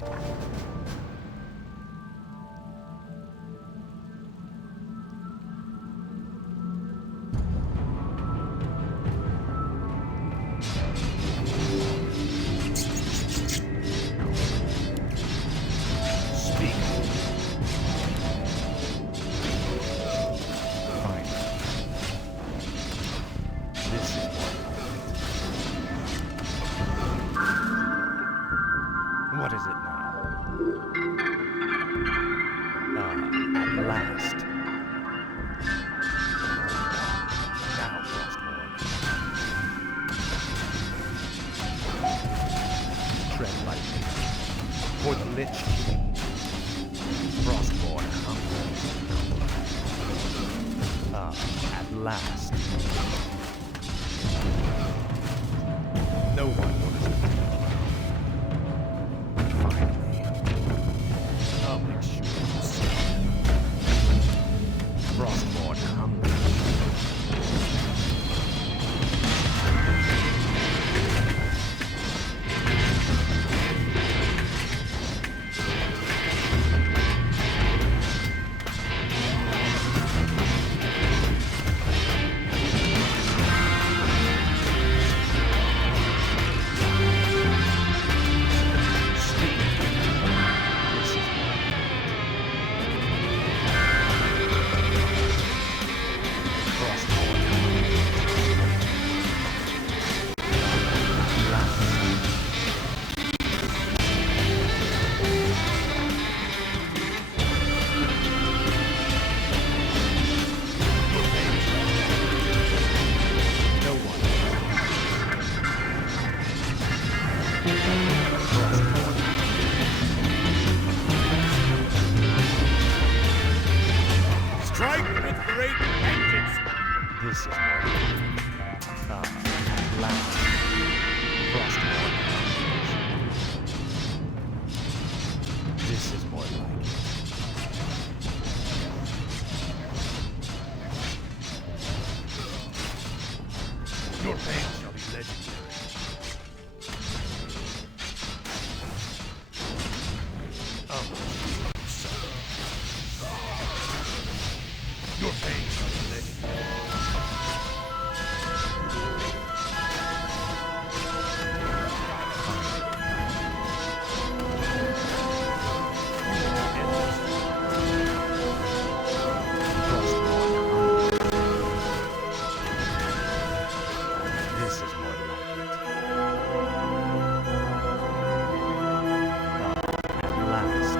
What is it now? At last. Now, Frostmourne. Tread lightly. For the Lich King. Frostmourne hungers. At last. No one will listen to me. Finally. I'll make sure you see. Frostmourne hungers. Strike with great vengeance! This is more at last. Frostmourne hungers. This is more like it. Your pain shall be legendary. Your pain shall be legendary. This is more like it. At last.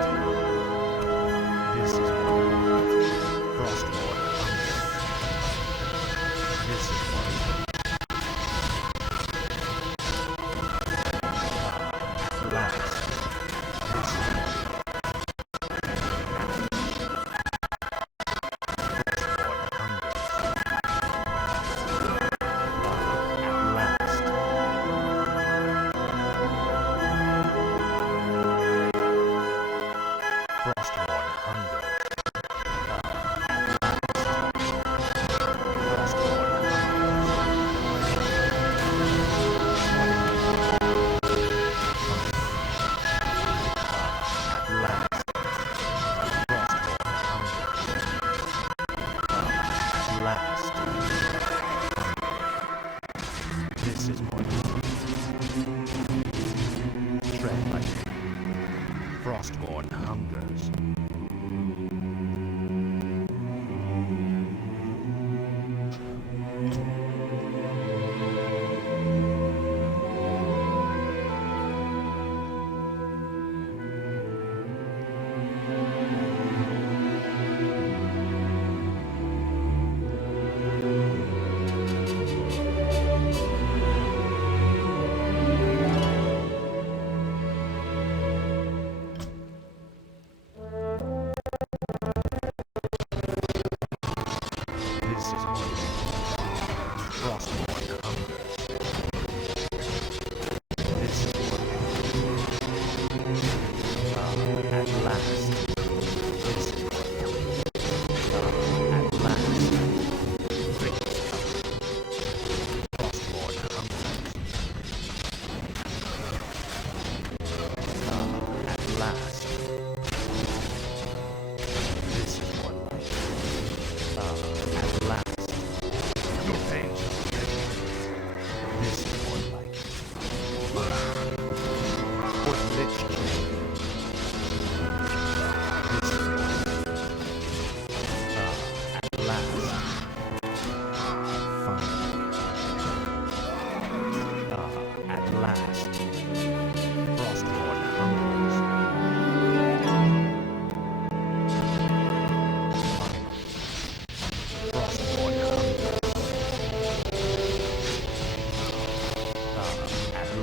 This is more like it. Frostmourne hungers. This is more like it. At last. This is more like it. Frostmourne hungers. This is more tread lightly. Frostmourne hungers.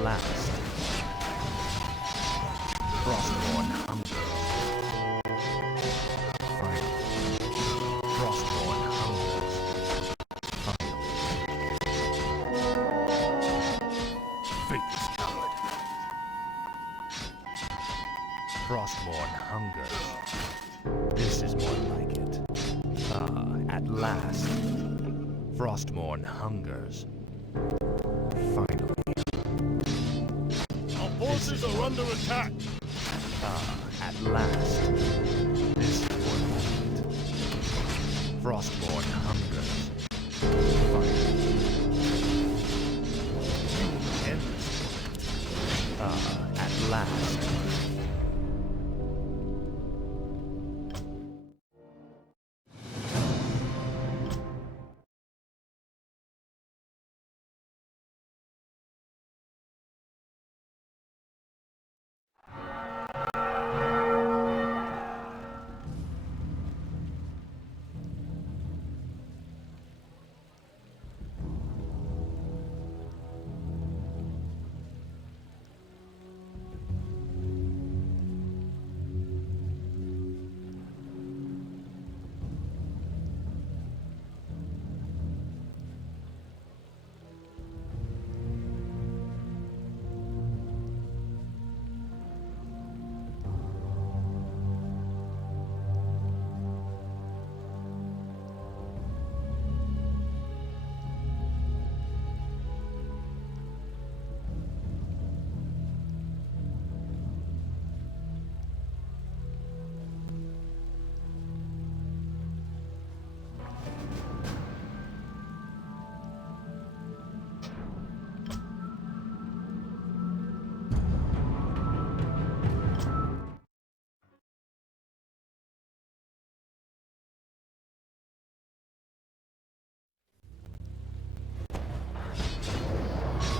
last. Frostborn hungers. Finally. Frostborn hungers. Finally. Faithless coward. Frostborn hungers. This is more like it. Ah, at last. Frostborn hungers. Finally. Our forces are under attack. Ah, at last. This is more like it. Frostborn hungers. Finally. You will end this. Ah, at last.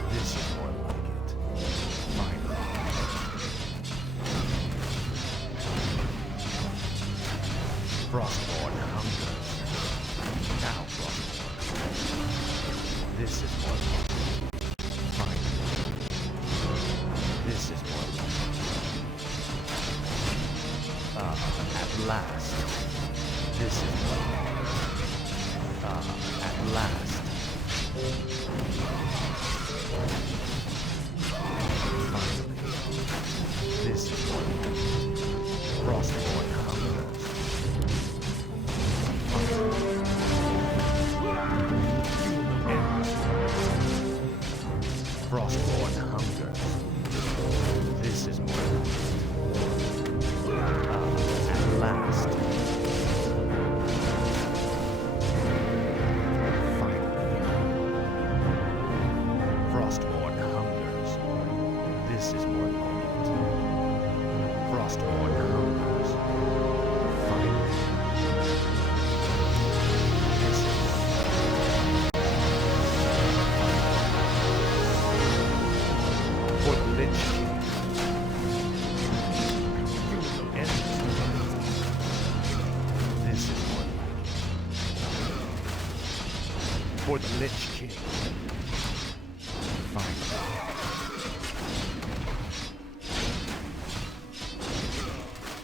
This is more like it. Finally. Frostborn hungers. Now, Frostborn. This is more like it. Finally. This is more like it. Ah, at last. This is more like it. Ah, at last. Finally. This is what Frostborn hungers. Finally. Frostborn hungers. This is more at last. Finally. Frostborn hungers. This is more like it. Frostborn hungers. Finally. This is more like it. For the Lich King. You will end this. This is more like it. For the Lich King. Finally.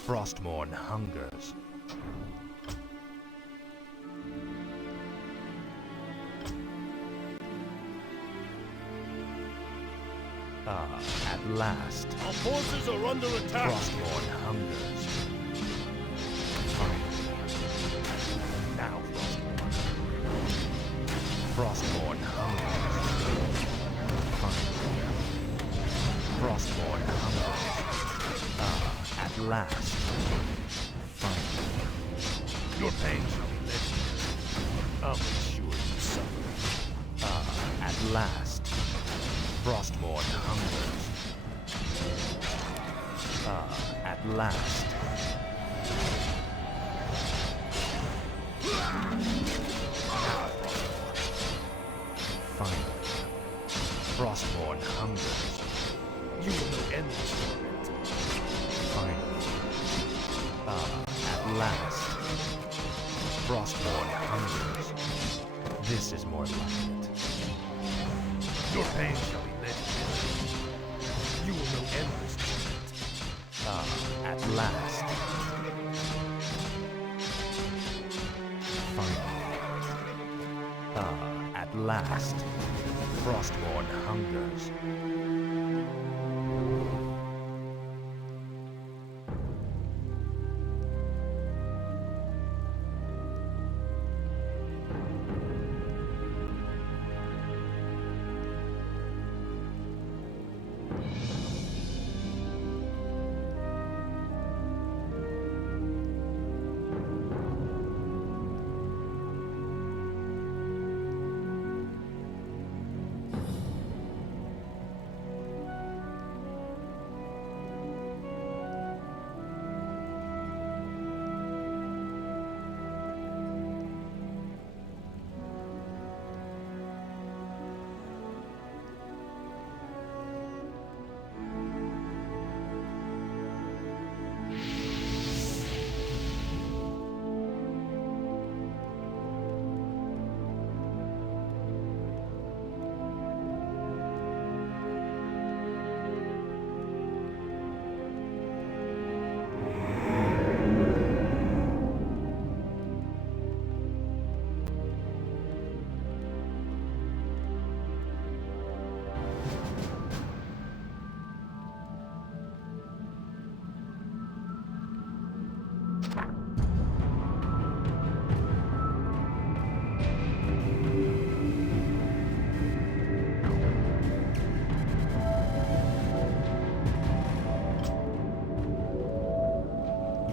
Frostborn hungers. Ah, at last. Our forces are under attack. Frostborn hungers. Finally. Now, Frostborn. Frostborn hungers. Finally. Frostborn hungers. Ah, at last. Finally. Your pain shall be legendary. I'll make sure you suffer. Ah, at last. Frostborn hungers. Ah, at last. Finally. Frostborn hungers. You will know endless torment. Finally. Ah, at last. Frostborn hungers. This is more like it. Your pain shall be legendary. last, Frostborn hungers.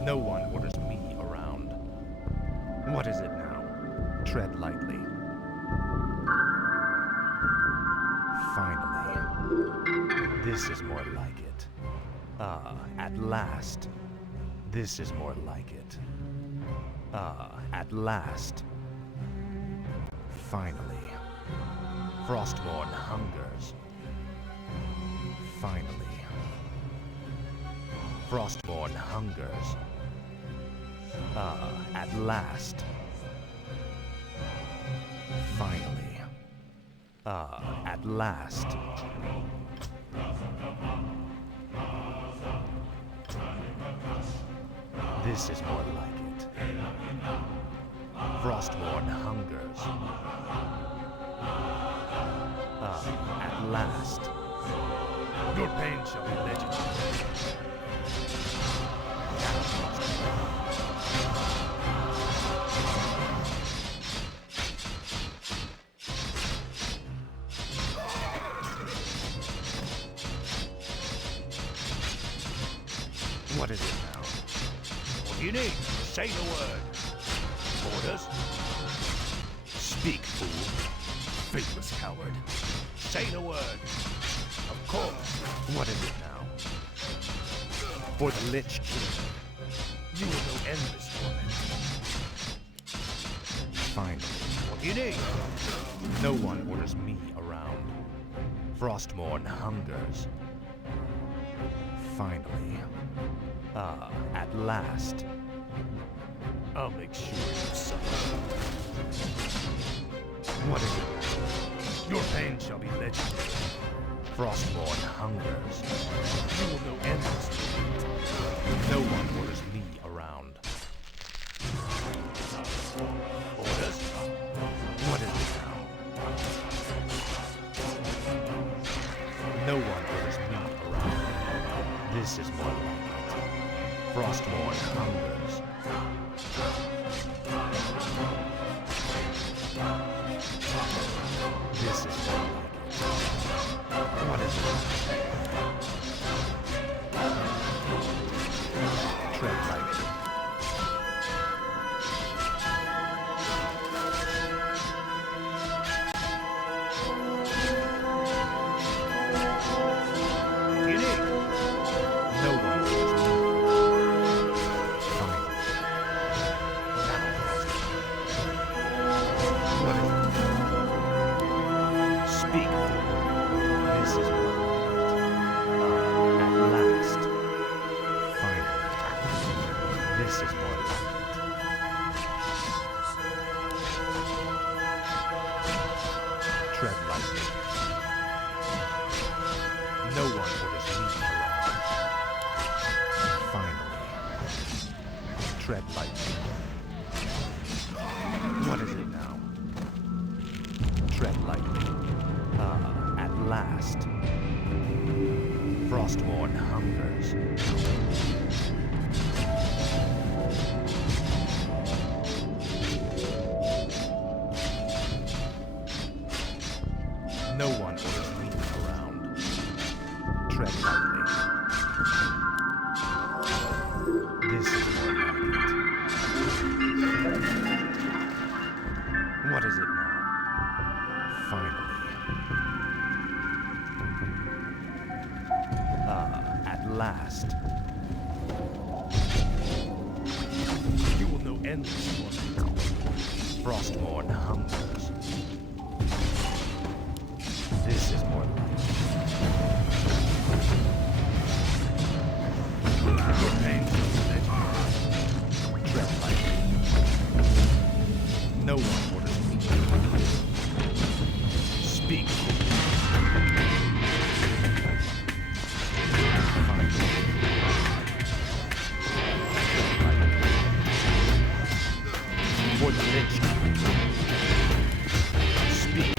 No one orders me around. What is it now? Tread lightly. Finally. This is more like it. Ah, at last. This is more like it. Ah, at last. Finally. Frostborn hungers. Finally. Frostborn hungers. Ah, at last. Finally. Ah, at last. This is more like it. Frostborn hungers. Ah, at last. Your pain shall be legendary. What is it now? What do you need? Say the word. Orders? Speak, fool. Faithless coward. Say the word. Of course. What is it now? For the Lich King. You will know endless torment. Finally. What do you need? No one orders me around. Frostborn hungers. Finally. Ah, at last. I'll make sure you suffer. What is it? Your pain shall be legendary. Frostborn hungers. You will know endless torment. No one orders me around. Orders? What is it now? No one orders me around. This is more like it. Frostborn hungers. This is more like it. What is it? Tread lightly. What do you need? No one orders me. Finally. What is it? Speak. This is more like it. At last. Finally. This is more like it. Tread lightly. No one orders me around. Finally. Tread lightly. What is it now? Tread lightly. Frostmourne hungers. No one orders me around. Tread lightly. This is more like it. What is it now? Finally. At last. You will know endless one. Frostmourne hungers. This is more like it. Your pain shall be legendary. Tread lightly. No one orders me. Speak. For the Lich King. Speak.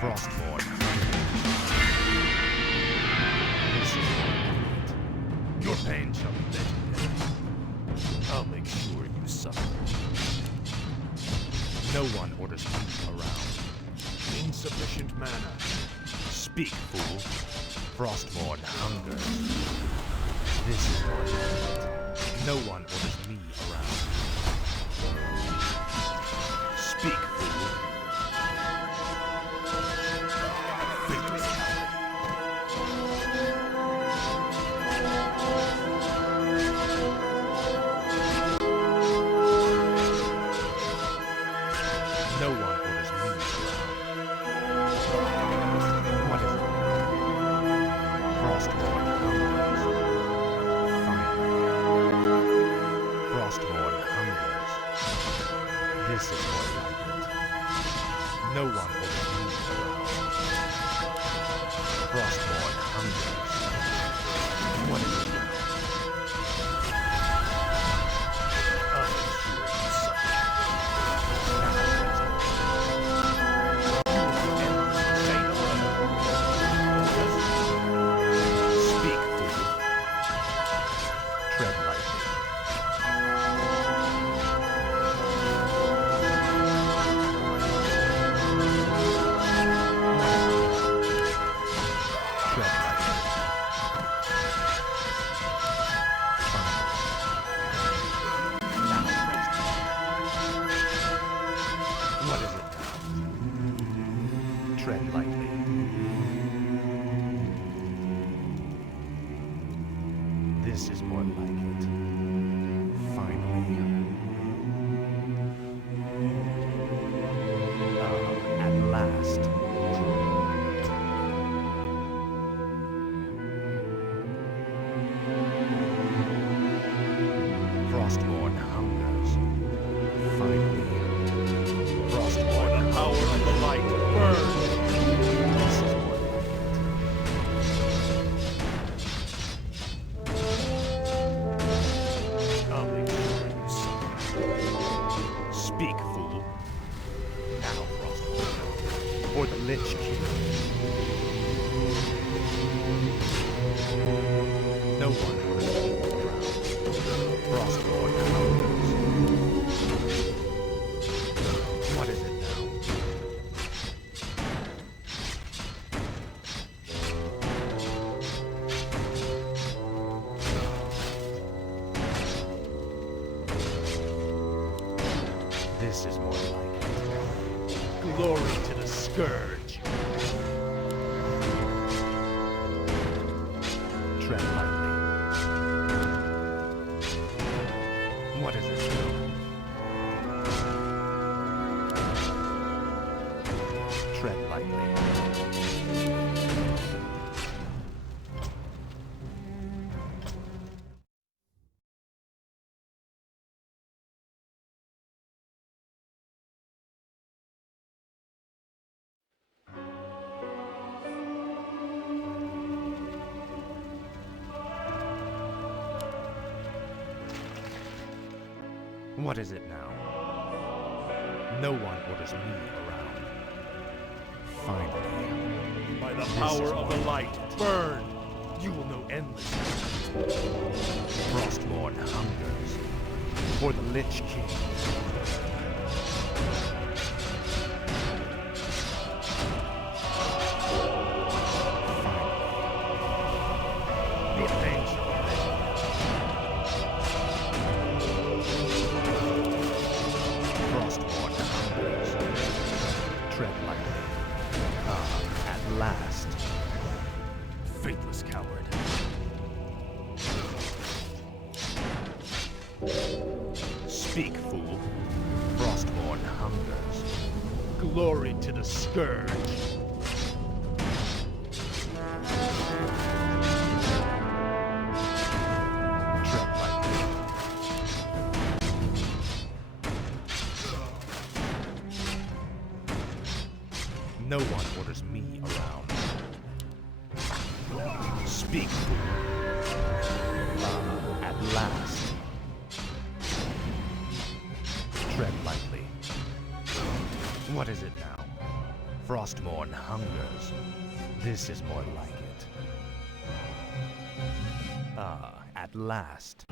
Frostmourne. This is Your pain shall be legendary. I'll make sure you suffer. no one orders me around. Insufficient mana. Speak, fool. Frostmourne hungers. This is more like it. No one orders me around. Speak, fool. Fate is No one orders me around. What is it? Frostmourne hungers. Finally. Frostmourne hungers. This is more like it. No one orders me around. Frostmourne hungers. What is it? I'll make sure you suffer. Jaina Speak, fool. Tread lightly. Tread lightly. Finally. Now, what is it now? Tread lightly. This is more like it. Finally. At last. Frostmourne hungers. Finally. Frostmourne the power of the light. Burn. This is more like it. I'll make sure you suffer. Speak, fool. Now, Frostmourne. For the Lich King. No one orders me around. Frostmourne hungers. What is it now? This is more like it. Glory to the Scourge. Tread lightly. What is it? Tread lightly. What is it now? No one orders me around. Finally. By the power of the light, burn! You will know endlessly. Frostmourne hungers for the Lich King. Your pain shall be Frostmourne hungers. Tread lightly. Ah, at last. faithless coward. Speak, fool. Frostmourne hungers. Glory to the Scourge. Tread lightly. No one orders me around. Speak, fool. Ah, at last. Tread lightly. What is it now? Frostmourne hungers. This is more like it. Ah, at last.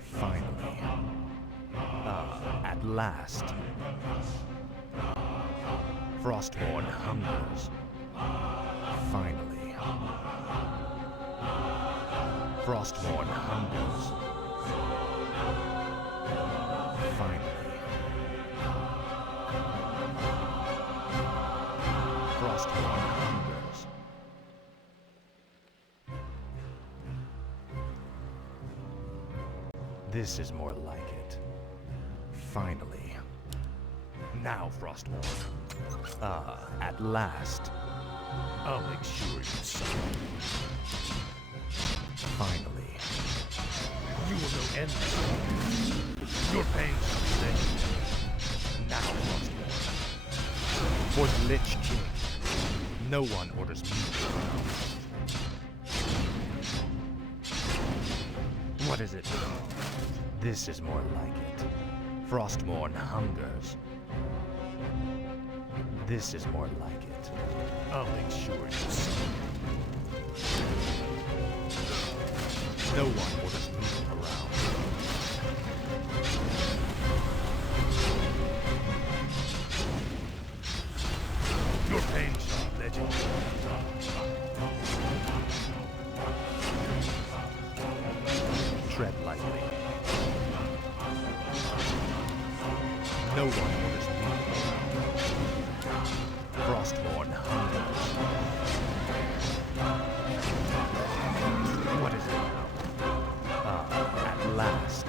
Finally. Ah, at last. Frostmourne hungers. Finally. Frostmourne hungers. Finally. Frostmourne hungers. This is more like it. Finally. Now, Frostmourne. Ah, at last. I'll make sure you suffer. Finally. You will know endlessly. Your pain shall be legendary. Now, Frostmourne. For the Lich King. No one orders me around. What is it now? This is more like it. Frostmourne hungers. This is more like it. I'll make sure you suffer. No one orders me around. Your pain shall be legendary. Tread lightly. No one orders me around. Frostmourne hungers. What is it now? Ah, at last.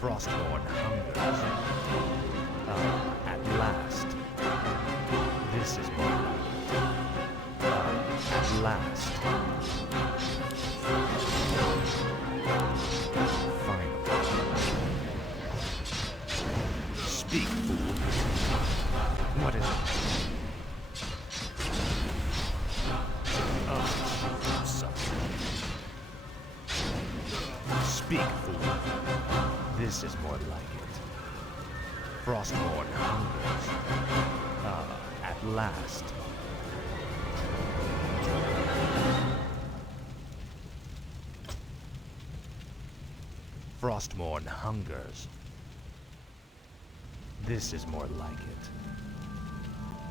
Frostmourne hungers. Ah, at last. This is more like it. Ah, at last. Finally. Speak, fool. What is it? I'll make sure you suffer. Speak, fool. This is more like it. Frostmourne hungers. Ah, at last. Frostmourne hungers. This is more like it.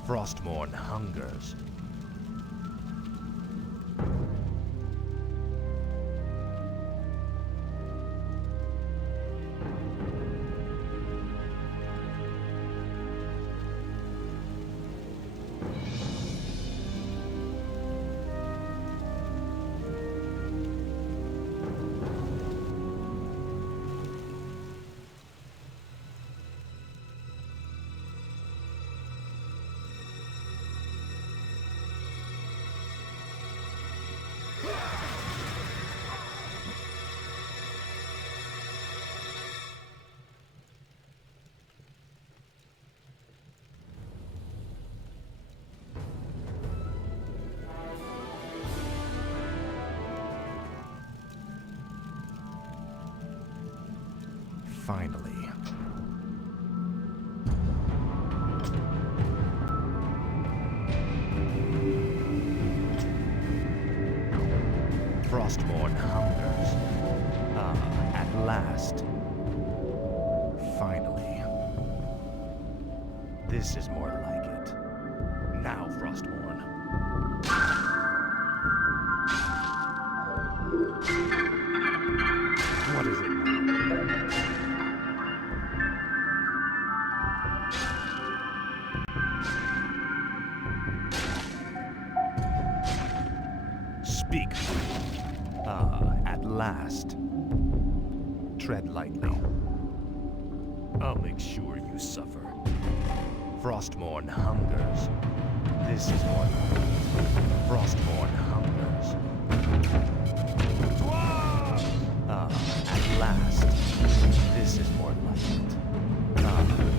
Frostmourne hungers. Finally. Frostborn hungers. At last. Finally. This is more like it. Now, Frostborn. What is it now? Speak. At last. Tread lightly. I'll make sure you suffer. Frostborn hungers. This is more like it. Frostborn hungers. At last. This is more like it.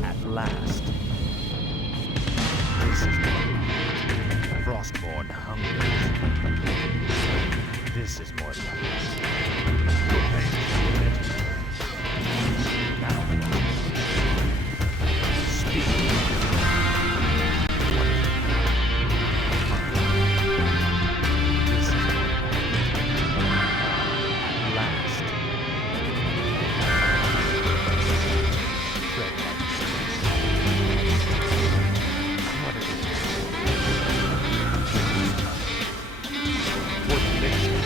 At last. This is more like it. Frostborn hungers. This is more like it. Your pain is legendary. Now, speak. What is it? This is more like it. At last. Tread lightly. What is it? For the nation.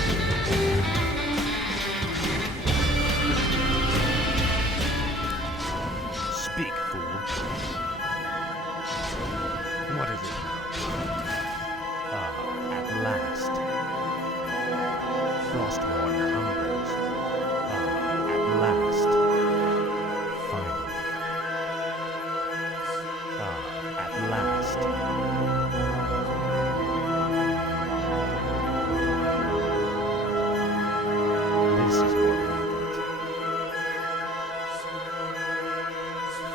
Speak, fool. What is it now? At last. Frostborn hungers. At last. Finally. At last. This is more like it.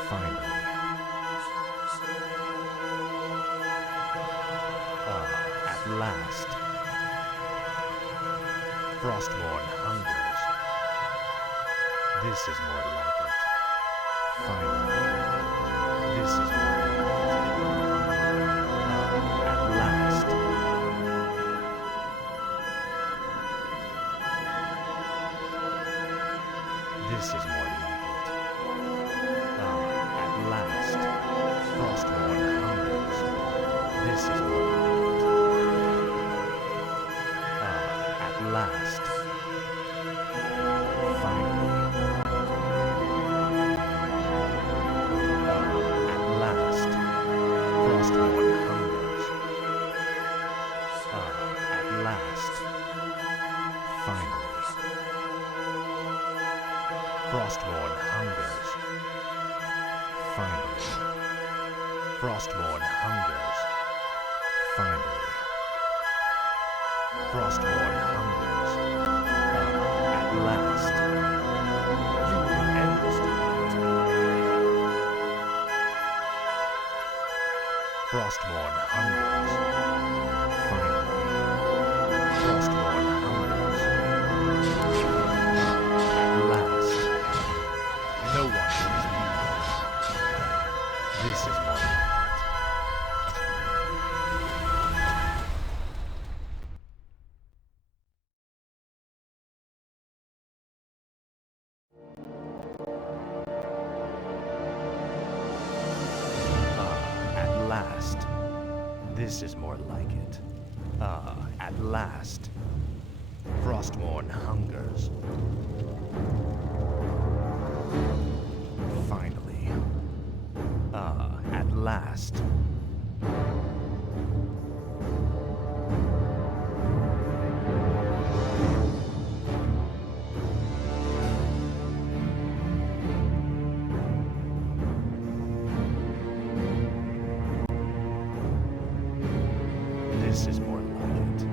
Finally. At last. Frostborn hungers. This is more like it. Finally. This is more like it. At last. This is more like it. At last. Frostborn hungers. This is more like it. At last. Finally. At last. Frostborn hungers. At last. Finally. Frostborn hungers. Finally. Frostborn hungers. Finally. Frostborn hungers. At last. You will end this tonight. Frostborn hungers. Finally. Frostborn hungers. At last. No one is me. This is more like it. At last. This is more like it. At last. Frostborn hungers. Finally. At last. This is more like it.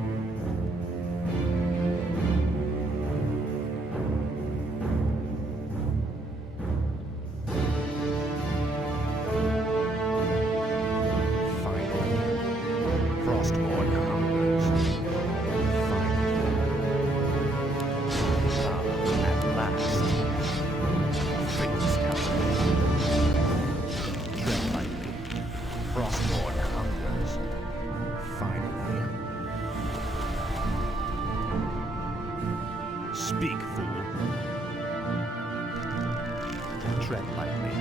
Speak, fool. Tread lightly.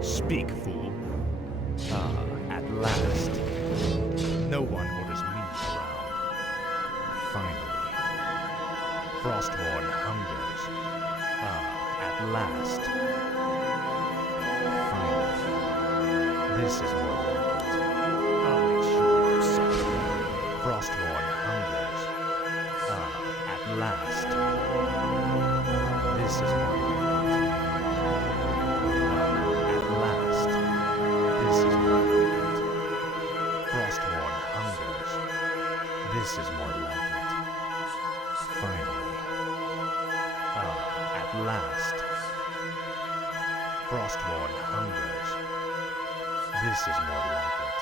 Speak, fool. At last. No one orders me around. Finally. Frostborn hungers. At last. Finally. This is more like it. I'll make sure you suffer. Frostborn hungers. At last. This is more like it. At last. This is more like it. Frostborn hungers. This is more like it. Finally. At last. Frostborn hungers. This is more like it.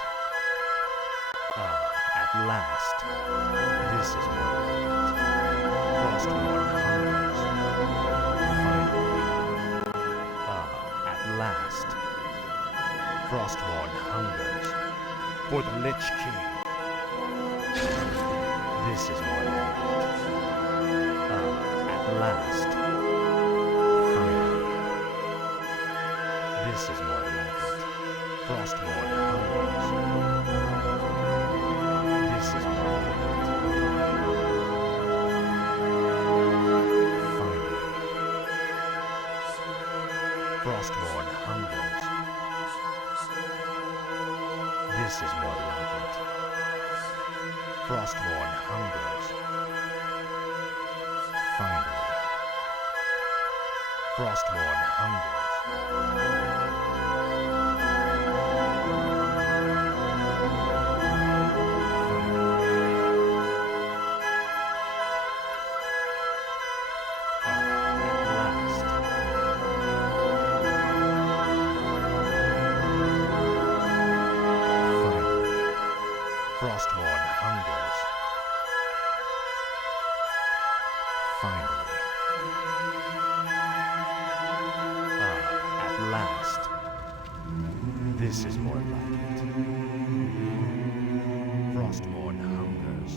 At last. This is more like it. Frostborn hungers. Finally. At last. Frostborn hungers. For the Lich King. This is more like it. At last. Finally. This is more like it. Frostborn hungers. This is more like it. Finally. Frostborn hungers. This is more like it. Frostborn hungers. Finally. Frostborn hungers. Frostborn hungers. Finally. At last. This is more like it. Frostborn hungers.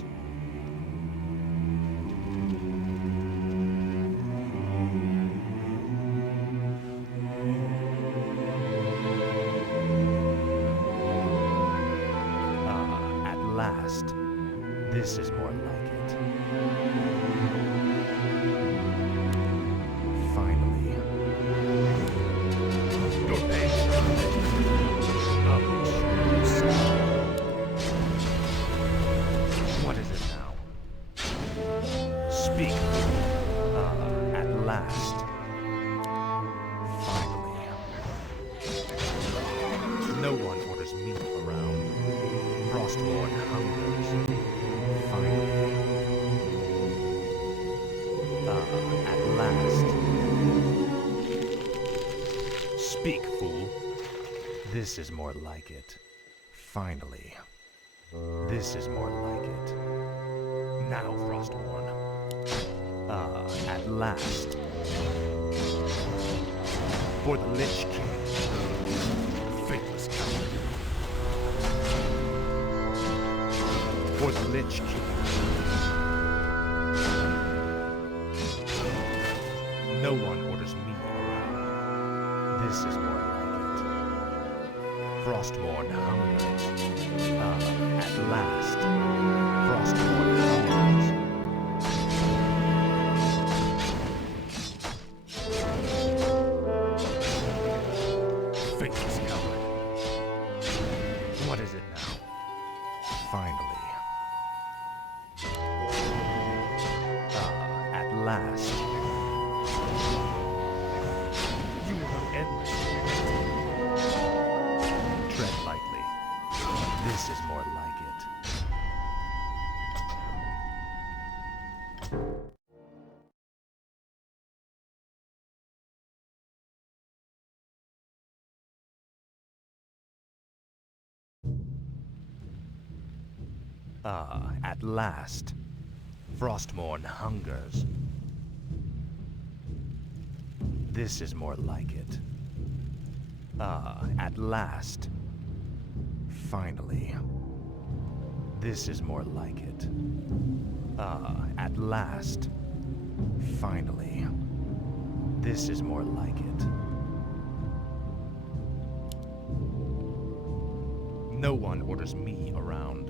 At last. This is more like it. Finally. Your pain. I'll make sure you suffer. What is it now? Speak. At last. Finally. No one orders me around. Frostborn hungers. Finally. At last. Speak, fool. This is more like it. Finally. This is more like it. Now, Frostborn. At last. For the Lich King. Faithless coward. For the Lich King. No one orders me around. This is more like it. Frostborn hungers. At last. Frostborn hungers. Faithless coward. What is it now? Finally. At last. You will have endless. Tread lightly. This is more like it. At last. Frostborn hungers. This is more like it. Ah, at last. Finally. This is more like it. Ah, at last. Finally. This is more like it. No one orders me around.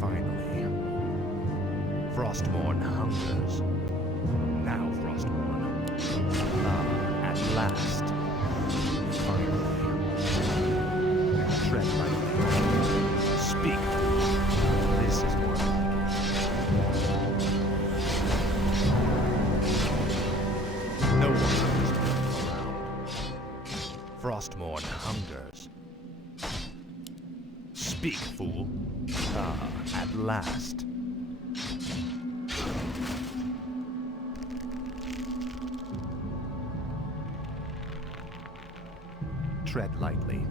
Finally. Frostmourne hungers. Now, Frostmourne. Ah, at last. Finally. Tread lightly. Speak. This is more like it. No one orders me around. Frostmourne hungers. Speak, fool. Ah, at last. Tread lightly.